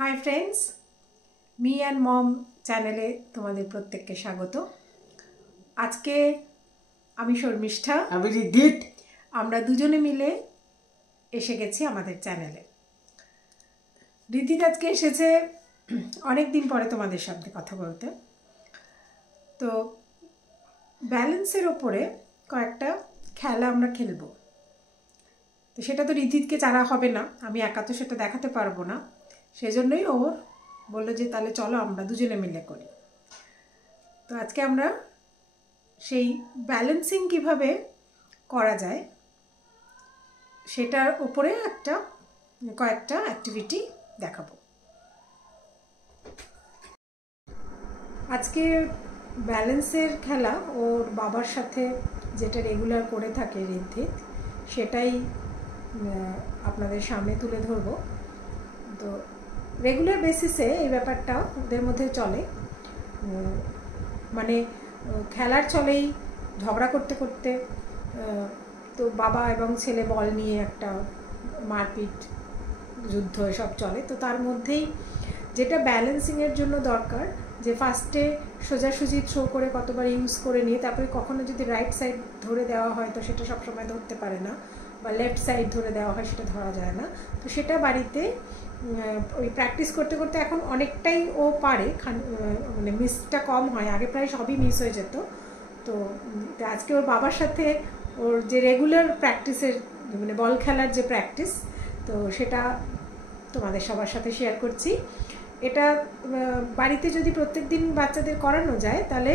High friends, me and mom চ্যানেলে তোমাদের প্রত্যেককে স্বাগত। আজকে আমি শর্মিষ্ঠা, আমি রিদিত, আমরা দুজনে মিলে এসে গেছি আমাদের চ্যানেলে। রিদিত আজকে এসেছে অনেক দিন পরে তোমাদের সাথে কথা বলতে। তো ব্যালেন্সের ওপরে কয়েকটা খেলা আমরা খেলবো। তো সেটা তো রিদিতকে জানা হবে না, আমি একা তো সেটা দেখাতে পারবো না, সেজন্যই ও বললো যে তাহলে চলো আমরা দুজনে মিলে করি। তো আজকে আমরা সেই ব্যালেন্সিং কিভাবে করা যায় সেটার উপরে কয়েকটা অ্যাক্টিভিটি দেখাবো। আজকে ব্যালেন্সের খেলা ওর বাবার সাথে যেটা রেগুলার করে থাকে রিদ্ধিত, সেটাই আপনাদের সামনে তুলে ধরবো। তো রেগুলার বেসিসে এই ব্যাপারটা ওদের মধ্যে চলে, মানে খেলার চলেই ঝগড়া করতে করতে তো বাবা এবং ছেলে বল নিয়ে একটা মারপিট যুদ্ধ এসব চলে। তো তার মধ্যেই যেটা ব্যালেন্সিংয়ের জন্য দরকার, যে ফার্স্টে সোজাসুজি থ্রো করে কতবার ইউজ করে নিয়ে তারপরে কখনো যদি রাইট সাইড ধরে দেওয়া হয় তো সেটা সবসময় ধরতে পারে না, বা লেফট সাইড ধরে দেওয়া হয় সেটা ধরা যায় না। তো সেটা বাড়িতে ওই প্র্যাকটিস করতে করতে এখন অনেকটাই ও পারে, মানে মিসটা কম হয়, আগে প্রায় সবই মিস হয়ে যেত। তো আজকে ওর বাবার সাথে ওর যে রেগুলার প্র্যাকটিসের মানে বল খেলার যে প্র্যাকটিস, তো সেটা তোমাদের সবার সাথে শেয়ার করছি। এটা বাড়িতে যদি প্রত্যেক দিন বাচ্চাদের করানো যায় তাহলে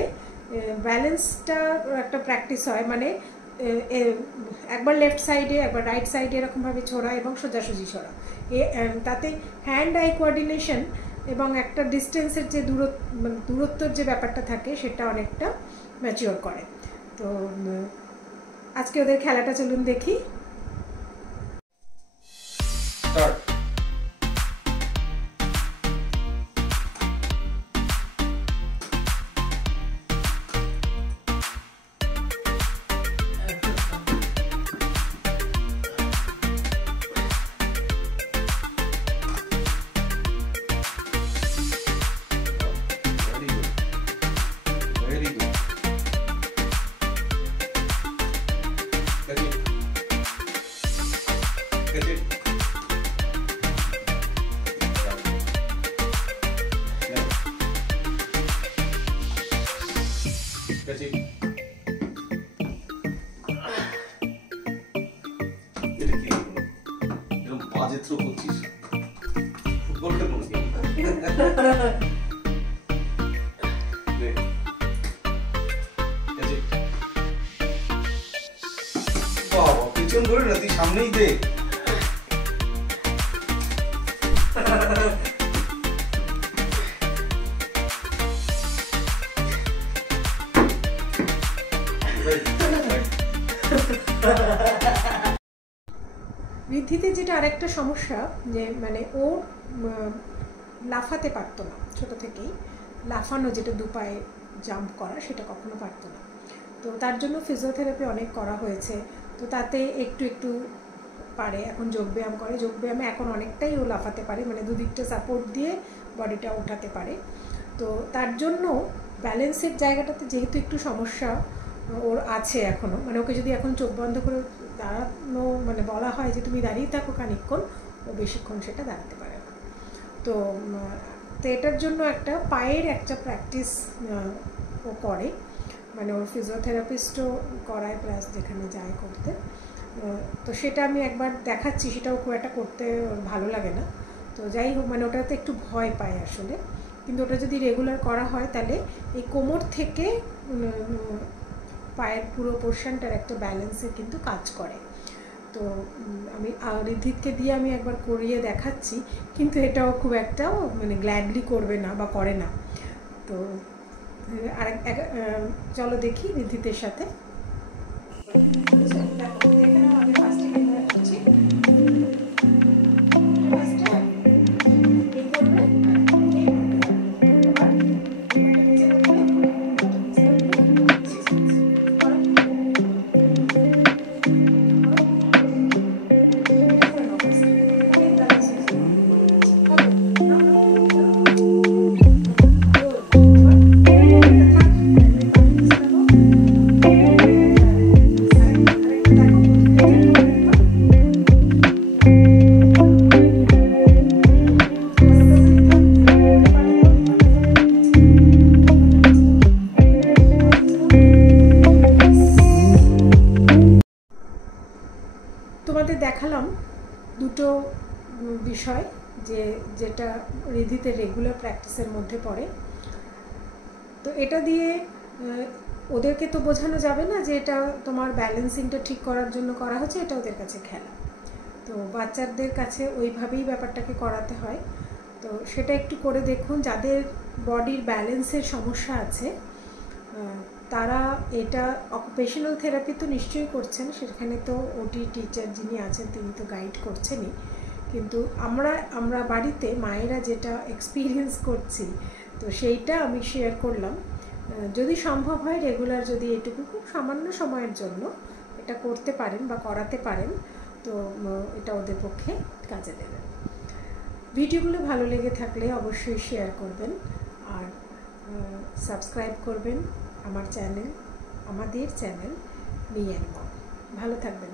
ব্যালেন্সটা একটা প্র্যাকটিস হয়, মানে একবার লেফট সাইডে একবার রাইট সাইডে এরকমভাবে ছোড়া এবং সোজাসুজি ছোড়া, তাতে হ্যান্ড আই কোঅর্ডিনেশন এবং একটা ডিস্টেন্সের যে দূরত্বর যে ব্যাপারটা থাকে সেটা অনেকটা ম্যাচিওর করে। তো আজকে ওদের খেলাটা চলুন দেখি। পিছন ধরে না, তুই সামনেই দে। রিদ্ধিতে যেটা আরেকটা সমস্যা, যে মানে ও লাফাতে পারতো না, ছোটো থেকেই লাফানো, যেটা দুপায়ে জাম্প করা, সেটা কখনো পারতো না। তো তার জন্য ফিজিওথেরাপি অনেক করা হয়েছে, তো তাতে একটু একটু পারে। এখন যোগব্যায়াম করে, যোগব্যায়ামে এখন অনেকটাই ও লাফাতে পারে, মানে দুদিকটা সাপোর্ট দিয়ে বডিটা উঠাতে পারে। তো তার জন্য ব্যালেন্সের জায়গাটাতে যেহেতু একটু সমস্যা ওর আছে এখনও, মানে ওকে যদি এখন চোখ বন্ধ করে দাঁড়ানো মানে বলা হয় যে তুমি দাঁড়িয়ে থাকো খানিকক্ষণ, ও বেশিক্ষণ সেটা দাঁড়াতে পারে না। তো এটার জন্য একটা পায়ের একটা প্র্যাকটিস ও করে, মানে ওর ফিজিওথেরাপিস্টও করায় প্লাস যেখানে যায় করতে। তো সেটা আমি একবার দেখাচ্ছি, সেটাও খুব একটা করতে ভালো লাগে না। তো যাই হোক, মানে ওটাতে একটু ভয় পায় আসলে, কিন্তু ওটা যদি রেগুলার করা হয় তাহলে এই কোমর থেকে পায়ের পুরো পোর্শনটার একটা ব্যালেন্সে কিন্তু কাজ করে। তো আমি রিদ্ধিতকে দিয়ে আমি একবার করিয়ে দেখাচ্ছি, কিন্তু এটাও খুব একটাও মানে গ্ল্যাডলি করবে না বা করে না। তো চলো দেখি রিদ্ধিতের সাথে। বিষয় যেটা রিধিতে রেগুলার প্র্যাকটিসের মধ্যে পড়ে। তো এটা দিয়ে ওদেরকে তো বোঝানো যাবে না যে এটা তোমার ব্যালেন্সিংটা ঠিক করার জন্য করা হচ্ছে, এটা ওদের কাছে খেলা। তো বাচ্চাদের কাছে ওইভাবেই ব্যাপারটাকে করাতে হয়। তো সেটা একটু করে দেখুন। যাদের বডির ব্যালেন্সের সমস্যা আছে তারা এটা অকুপেশনাল থেরাপি তো নিশ্চয়ই করছেন, সেখানে তো ওটি টিচার যিনি আছেন তিনি তো গাইড করছেনই, কিন্তু আমরা বাড়িতে মায়েরা যেটা এক্সপিরিয়েন্স করছি তো সেইটা আমি শেয়ার করলাম। যদি সম্ভব হয় রেগুলার যদি এটুকু খুব সামান্য সময়ের জন্য এটা করতে পারেন বা করাতে পারেন তো এটা ওদের পক্ষে কাজে দেবে। ভিডিওগুলো ভালো লেগে থাকলে অবশ্যই শেয়ার করবেন আর সাবস্ক্রাইব করবেন আমাদের চ্যানেল মি অ্যান্ড মম। ভালো থাকবেন।